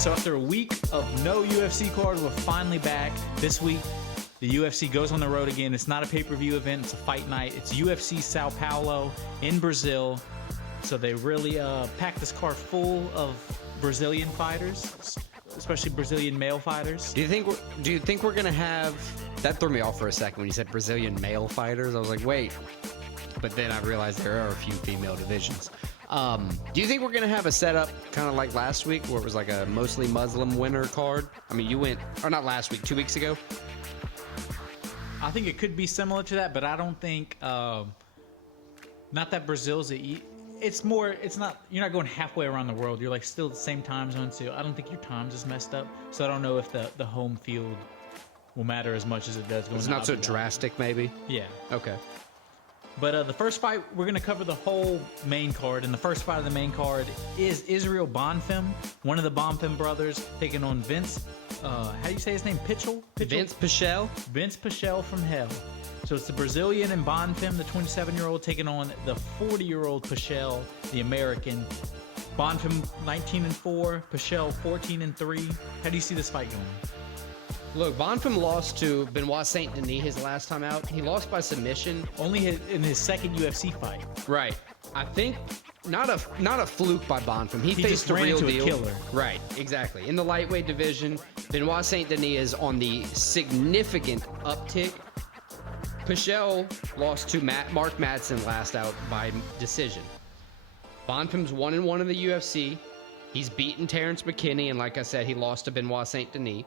right, so after a week of no UFC card, we're finally back. This week, the UFC goes on the road again. It's not a pay-per-view event. It's a fight night. It's UFC Sao Paulo in Brazil. So they really packed this card full of Brazilian fighters, especially Brazilian male fighters. Do you think we're gonna have? That threw me off for a second when you said Brazilian male fighters. I was like, wait. But then I realized there are a few female divisions. Do you think we're gonna have a setup kind of like last week, where it was like a mostly Muslim winner card? I mean, you went, or not last week, 2 weeks ago. I think it could be similar to that, but I don't think. Not that Brazil's it's more. It's not. You're not going halfway around the world. You're like still the same time zone too. I don't think your times is messed up, so I don't know if the home field will matter as much as it does going. It's not so drastic, maybe. Yeah. Okay. But the first fight, we're going to cover the whole main card. And the first fight of the main card is Israel Bonfim, one of the Bonfim brothers, taking on Vince. How do you say his name? Pichel? Vince Pichel? Vince Pichel from hell. So it's the Brazilian and Bonfim, the 27-year-old, taking on the 40-year-old Pichel, the American. Bonfim 19-4, Pichel 14-3. How do you see this fight going? Look, Bonfim lost to Benoit Saint Denis his last time out. He lost by submission. Only in his second UFC fight. Right. I think not a fluke by Bonfim. He faced just the ran real into deal. A killer. Right. Exactly. In the lightweight division, Benoit Saint Denis is on the significant uptick. Pichel lost to Mark Madsen last out by decision. Bonfim's 1-1 in the UFC. He's beaten Terrence McKinney, and like I said, he lost to Benoit Saint Denis.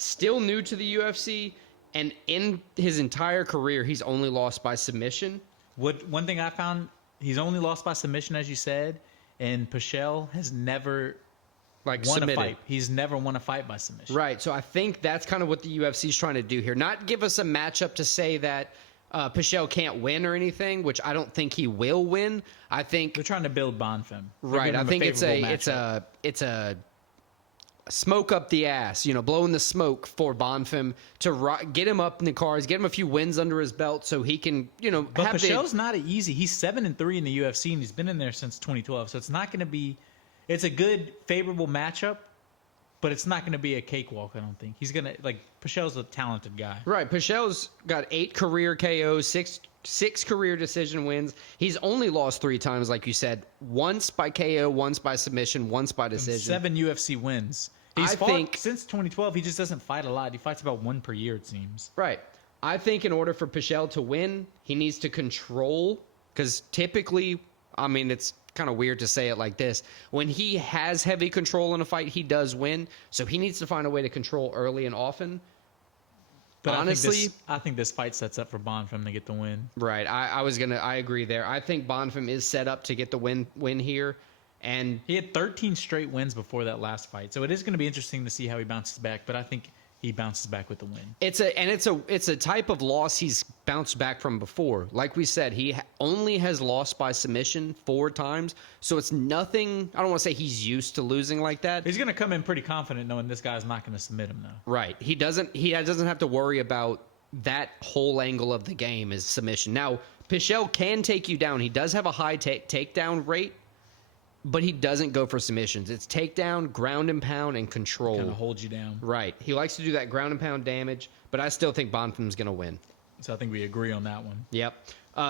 Still new to the UFC, and in his entire career, he's only lost by submission. One thing I found, he's only lost by submission, as you said, and Pichel has never won submitted. a fight. He's never won a fight by submission. Right, so I think that's kind of what the UFC is trying to do here. Not give us a matchup to say that Pichel can't win or anything, which I don't think he will win. I think they're trying to build Bonfim. Right, I think it's a smoke up the ass, blowing the smoke for Bonfim to get him up in the cards, get him a few wins under his belt so he can, But Pichel's not easy. He's 7-3 in the UFC, and he's been in there since 2012. So it's not going to be. It's a good, favorable matchup, but it's not going to be a cakewalk. I don't think he's gonna Pichel's a talented guy. Right, Pichel's got 8 career KOs, six career decision wins. He's only lost 3 times, like you said. Once by KO, once by submission, once by decision. And 7 UFC wins. He's fought since 2012. He just doesn't fight a lot. He fights about 1 per year, it seems. Right. I think in order for Pichel to win, he needs to control, because typically, I mean, it's kind of weird to say it like this. When he has heavy control in a fight, he does win. So he needs to find a way to control early and often. But honestly, I think this fight sets up for Bonfim to get the win. Right. I agree there. I think Bonfim is set up to get the win here. And he had 13 straight wins before that last fight, so it is going to be interesting to see how he bounces back. But I think he bounces back with the win. It's a type of loss he's bounced back from before. Like we said, he only has lost by submission 4 times, so it's nothing. I don't want to say he's used to losing like that. He's going to come in pretty confident, knowing this guy's not going to submit him, though. Right. He doesn't have to worry about that whole angle of the game is submission. Now, Pichel can take you down. He does have a high takedown rate. But he doesn't go for submissions. It's takedown, ground and pound, and control. Kind of hold you down. Right. He likes to do that ground and pound damage, but I still think Bonfim's going to win. So I think we agree on that one. Yep.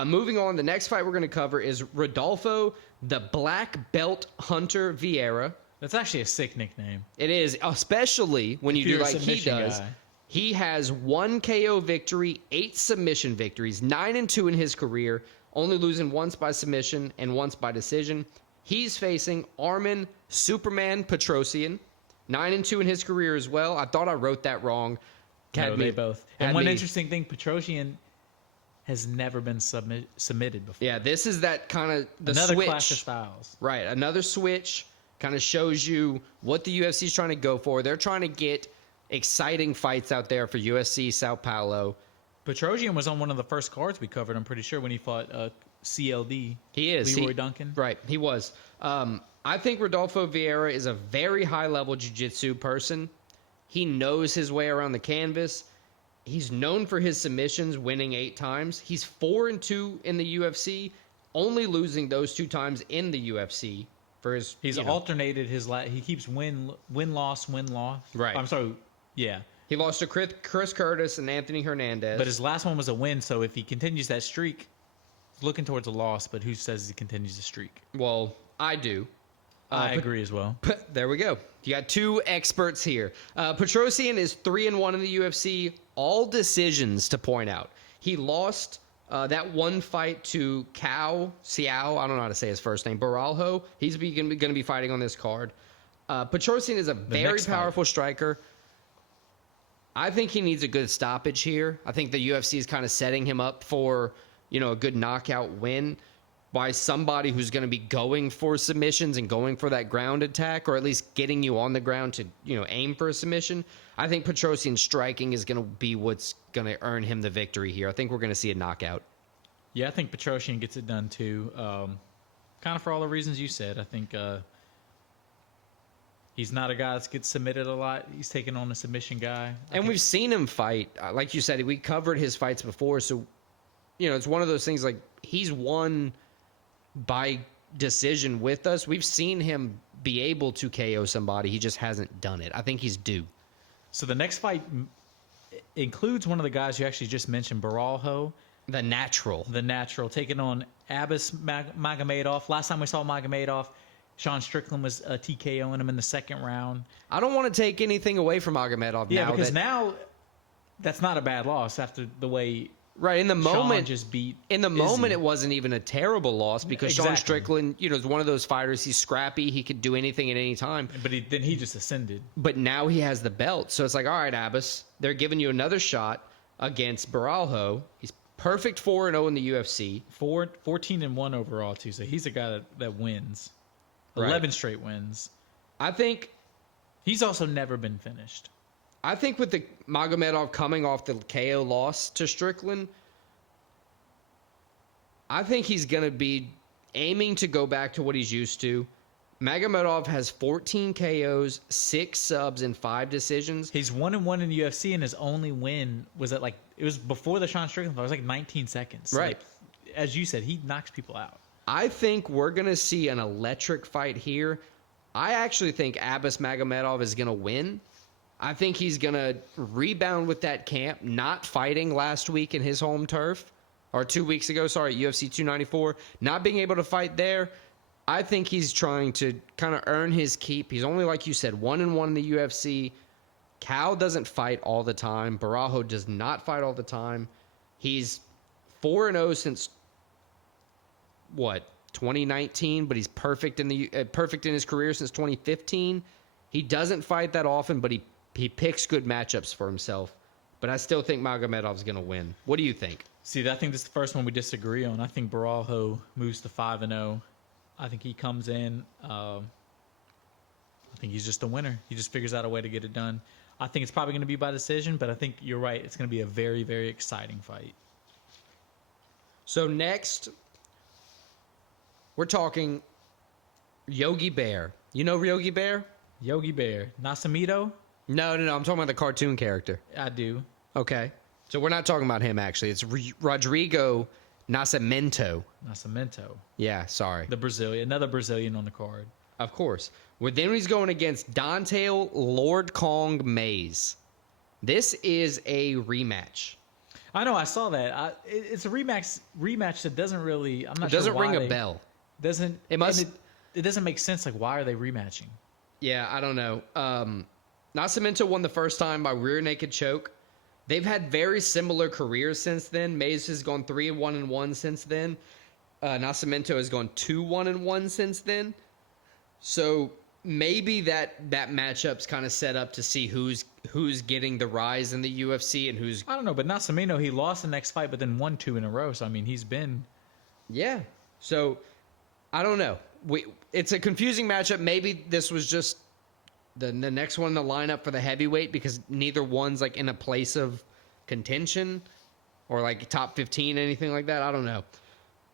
Moving on, the next fight we're going to cover is Rodolfo, the Black Belt Hunter Vieira. That's actually a sick nickname. It is, especially when you do like he does. Guy. He has 1 KO victory, 8 submission victories, 9-2 in his career, only losing once by submission and once by decision. He's facing Armen Superman Petrosian, 9-2 in his career as well. I thought I wrote that wrong. No, they both. And one interesting thing, Petrosian has never been submitted before. Yeah, this is that kind of another switch. clash of styles. Right, another switch kind of shows you what the UFC is trying to go for. They're trying to get exciting fights out there for UFC Sao Paulo. Petrosian was on one of the first cards we covered, I'm pretty sure, when he fought CLD. He is. Leroy Duncan. Right, he was. I think Rodolfo Vieira is a very high-level jiu-jitsu person. He knows his way around the canvas. He's known for his submissions, winning 8 times. He's 4-2 in the UFC, only losing those 2 times in the UFC. for his. He's alternated his he keeps win loss. Right. I'm sorry. Yeah. He lost to Chris Curtis and Anthony Hernandez. But his last one was a win, so if he continues that streak, he's looking towards a loss, but who says he continues the streak? Well, I do. I agree as well. There we go. You got two experts here. Petrosian is 3-1 in the UFC. All decisions to point out. He lost that one fight to Siao. I don't know how to say his first name. Baralho. He's going to be fighting on this card. Petrosian is a very powerful striker. I think he needs a good stoppage here. I think the UFC is kind of setting him up for, a good knockout win by somebody who's going to be going for submissions and going for that ground attack, or at least getting you on the ground to, aim for a submission. I think Petrosian's striking is going to be what's going to earn him the victory here. I think we're going to see a knockout. Yeah, I think Petrosian gets it done too. Kind of for all the reasons you said. I think he's not a guy that gets submitted a lot. He's taking on a submission guy. And we've seen him fight. Like you said, we covered his fights before. So, it's one of those things like he's won by decision with us. We've seen him be able to KO somebody. He just hasn't done it. I think he's due. So the next fight includes one of the guys you actually just mentioned, Baralho. The natural, taking on Abbas Magomedov. Last time we saw Magomedov, Sean Strickland was TKOing him in the second round. I don't want to take anything away from Magomedov. Yeah, because now that's not a bad loss after the way. Right, in the moment, Sean just beat. In the moment, it wasn't even a terrible loss because Sean Strickland, is one of those fighters. He's scrappy. He could do anything at any time. But then he just ascended. But now he has the belt, so it's like, all right, Abbas, they're giving you another shot against Baralho. He's perfect 4-0 in the UFC. 14-1 overall too. So he's a guy that wins. Right. 11 straight wins. I think he's also never been finished. I think with the Magomedov coming off the KO loss to Strickland, I think he's going to be aiming to go back to what he's used to. Magomedov has 14 KOs, 6 subs, and 5 decisions. He's 1-1 in the UFC, and his only win was it was before the Sean Strickland fight. It was like 19 seconds. Right. As you said, he knocks people out. I think we're going to see an electric fight here. I actually think Abbas Magomedov is going to win. I think he's going to rebound with that camp, not fighting last week in his home turf, or 2 weeks ago, UFC 294, not being able to fight there. I think he's trying to kind of earn his keep. He's only, like you said, 1-1 in the UFC. Cal doesn't fight all the time. Baralho does not fight all the time. He's 4-0 since, 2019, but he's perfect in his career since 2015. He doesn't fight that often, but he picks good matchups for himself. But I still think Magomedov's going to win. What do you think? See, I think this is the first one we disagree on. I think Baralho moves to 5-0. I think he comes in. I think he's just a winner. He just figures out a way to get it done. I think it's probably going to be by decision, but I think you're right. It's going to be a very, very exciting fight. So next, we're talking Yogi Bear. You know Yogi Bear? Yogi Bear. Nasamito? No. I'm talking about the cartoon character. I do. Okay. So we're not talking about him, actually. It's Rodrigo Nascimento. Yeah, sorry. Another Brazilian on the card. Of course. Well, then he's going against Dante Lord Kong Mays. This is a rematch. I know, I saw that. It's a rematch that doesn't really. I'm not sure. It doesn't ring a bell. Doesn't it? Must. It doesn't make sense. Like, why are they rematching? Yeah, I don't know. Nascimento won the first time by rear naked choke. They've had very similar careers since then. Mays has gone 3-1-1 since then. Nascimento has gone 2-1-1 since then. So maybe that matchup's kind of set up to see who's getting the rise in the UFC and who's. I don't know, but Nascimento, he lost the next fight, but then won 2 in a row. So I mean, he's been. Yeah. So I don't know. It's a confusing matchup. Maybe this was just the next one in the lineup for the heavyweight because neither one's like in a place of contention or like top 15, anything like that. I don't know.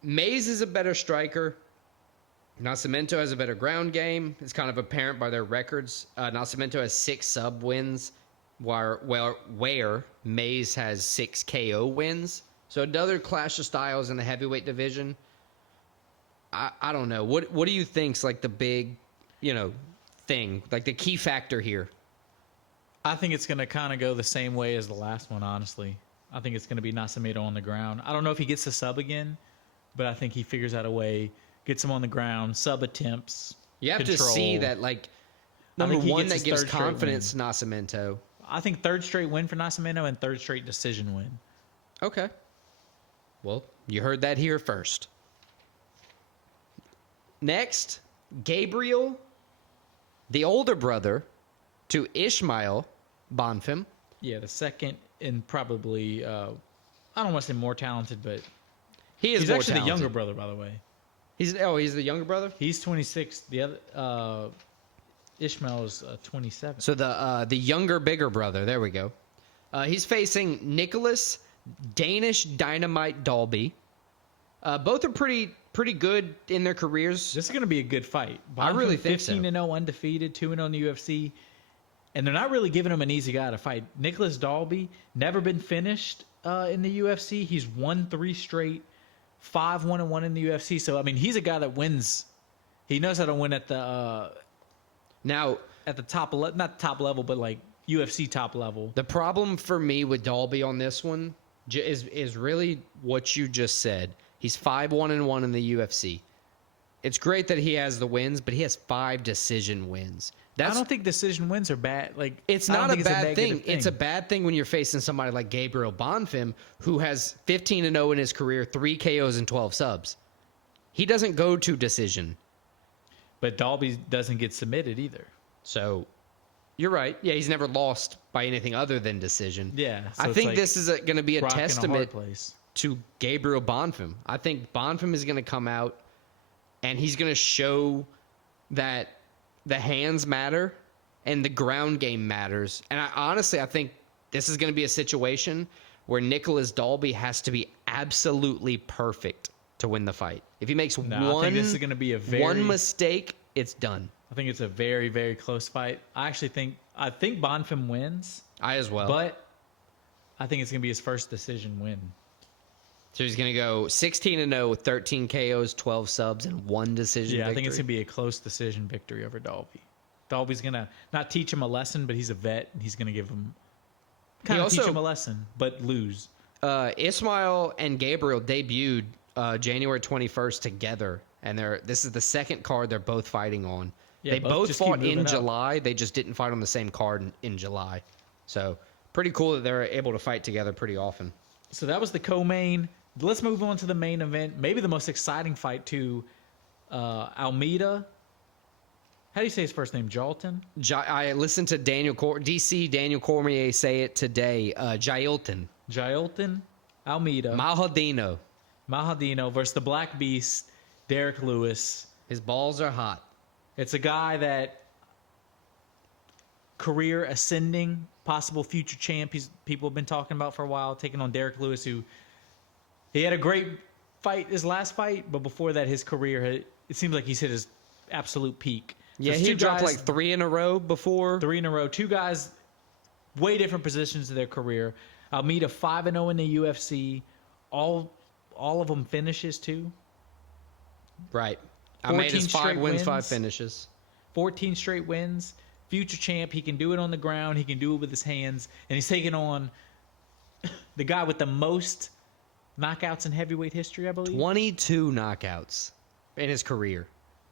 Mays is a better striker. Nascimento has a better ground game. It's kind of apparent by their records. Nascimento has 6 sub wins, where Mays has 6 KO wins. So another clash of styles in the heavyweight division. I don't know. What do you think's like the big, thing, like the key factor here? I think it's going to kind of go the same way as the last one, honestly. I think it's going to be Nascimento on the ground. I don't know if he gets the sub again, but I think he figures out a way, gets him on the ground, sub attempts. You have control. to see that, like, number one, that gives confidence to Nascimento. I think third straight win for Nascimento and third straight decision win. Okay. Well, you heard that here first. Next, Gabriel, the older brother to Ishmael Bonfim. Yeah, the second and probably, I don't want to say more talented, but he's actually talented. the younger brother, by the way. He's the younger brother? He's 26. The other Ishmael is 27. So the younger, bigger brother. There we go. He's facing Nicholas Danish Dynamite Dalby. Both are pretty good in their careers. This is going to be a good fight. I really think so. 15-0 undefeated, 2-0 in the UFC. And they're not really giving him an easy guy to fight. Nicholas Dalby, never been finished in the UFC. He's won 3 straight, 5-1-1 in the UFC. So, I mean, he's a guy that wins. He knows how to win at the now at the top, not top level, but like UFC top level. The problem for me with Dalby on this one is really what you just said. He's 5-1-1 in the UFC. It's great that he has the wins, but he has 5 decision wins. I don't think decision wins are bad. Like, it's not a bad thing. It's a bad thing when you're facing somebody like Gabriel Bonfim, who has 15-0 in his career, 3 KOs and 12 subs. He doesn't go to decision. But Dalby doesn't get submitted either. So, you're right. Yeah, he's never lost by anything other than decision. Yeah. So I think this is going to be a testament to Gabriel Bonfim. I think Bonfim is going to come out and he's going to show that the hands matter and the ground game matters. And I think this is going to be a situation where Nicholas Dalby has to be absolutely perfect to win the fight. If he makes I think this is going to be one mistake, it's done. I think it's a very, very close fight. I think Bonfim wins. I as well. But I think it's going to be his first decision win. So he's going to go 16-0 with 13 KOs, 12 subs, and 1 decision victory. I think it's going to be a close decision victory over Dalby. Dalby's going to not teach him a lesson, but he's a vet, and he's going to give him teach him a lesson, but lose. Ismail and Gabriel debuted January 21st together, and this is the second card they're both fighting on. Yeah, they both fought in July. They just didn't fight on the same card in July. So pretty cool that they're able to fight together pretty often. So that was the co-main. Let's move on to the main event. Maybe the most exciting fight too. Almeida. How do you say his first name? Jalton? I listened to Daniel Cormier say it today. Jailton. Almeida. Mahadino versus the Black Beast, Derek Lewis. His balls are hot. It's a guy that career ascending, possible future champ. People have been talking about for a while, taking on Derek Lewis, who he had a great fight his last fight, but before that, his career it seems like he's hit his absolute peak. Yeah, he dropped like 3 in a row before. 3 in a row. 2 guys, way different positions of their career. Almeida 5-0 in the UFC. All of them finishes too. Right. Almeida's 5 wins, 5 finishes. 14 straight wins. Future champ. He can do it on the ground. He can do it with his hands. And he's taking on the guy with the most knockouts in heavyweight history, I believe. 22 knockouts in his career.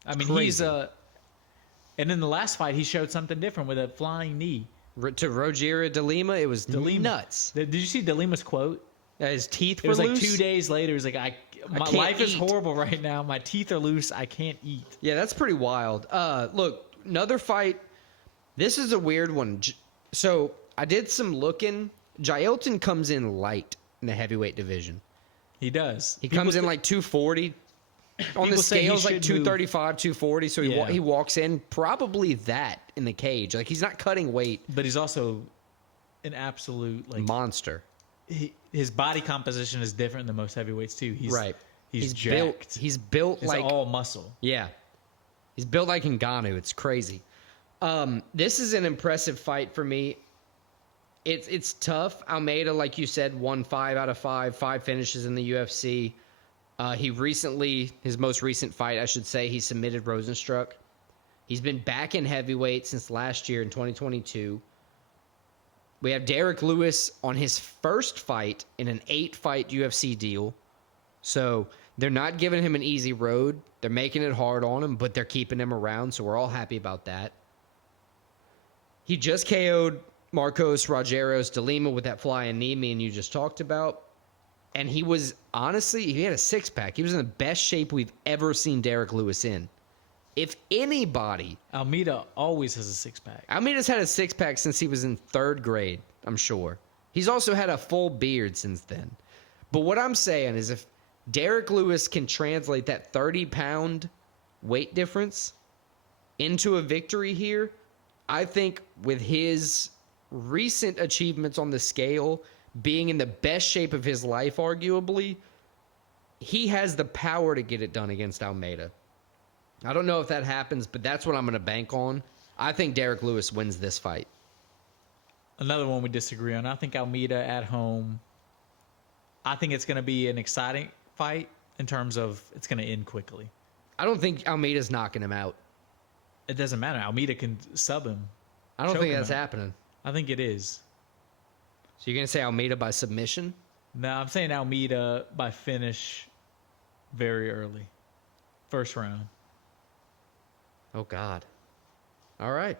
I mean, crazy. And in the last fight, he showed something different with a flying knee. To Rogerio de Lima, it was nuts. Did you see de Lima's quote? His teeth were loose? It was like 2 days later. He's like, my life is horrible right now. My teeth are loose. I can't eat. Yeah, that's pretty wild. Look, another fight. This is a weird one. So I did some looking. Jailton comes in light in the heavyweight division. He does. He comes in like 240. On the scales, like 235, 240. So he walks in probably that in the cage. Like, he's not cutting weight. But he's also an absolute monster. His body composition is different than most heavyweights too. He's jacked. He's built like all muscle. Yeah, he's built like Ngannou. It's crazy. This is an impressive fight for me. It's tough. Almeida, like you said, won 5 out of 5 finishes in the UFC. His most recent fight, I should say, he submitted Rosenstruck. He's been back in heavyweight since last year in 2022. We have Derek Lewis on his first fight in an 8-fight UFC deal. So they're not giving him an easy road. They're making it hard on him, but they're keeping him around, so we're all happy about that. He just KO'd Marcos Rogeros de Lima with that flying knee me and you just talked about. And he was, honestly, he had a six-pack. He was in the best shape we've ever seen Derek Lewis in. If anybody... Almeida always has a six-pack. Almeida's had a six-pack since he was in 3rd grade, I'm sure. He's also had a full beard since then. But what I'm saying is if Derek Lewis can translate that 30-pound weight difference into a victory here, I think with his recent achievements on the scale, being in the best shape of his life, arguably, he has the power to get it done against Almeida. I don't know if that happens, but that's what I'm going to bank on. I think Derek Lewis wins this fight. Another one we disagree on. I think Almeida at home. I think it's going to be an exciting fight in terms of it's going to end quickly. I don't think Almeida's knocking him out. It doesn't matter. Almeida can sub him. I don't think that's happening. I think it is. So you're going to say Almeida by submission? No, I'm saying Almeida by finish very early. First round. Oh, God. All right.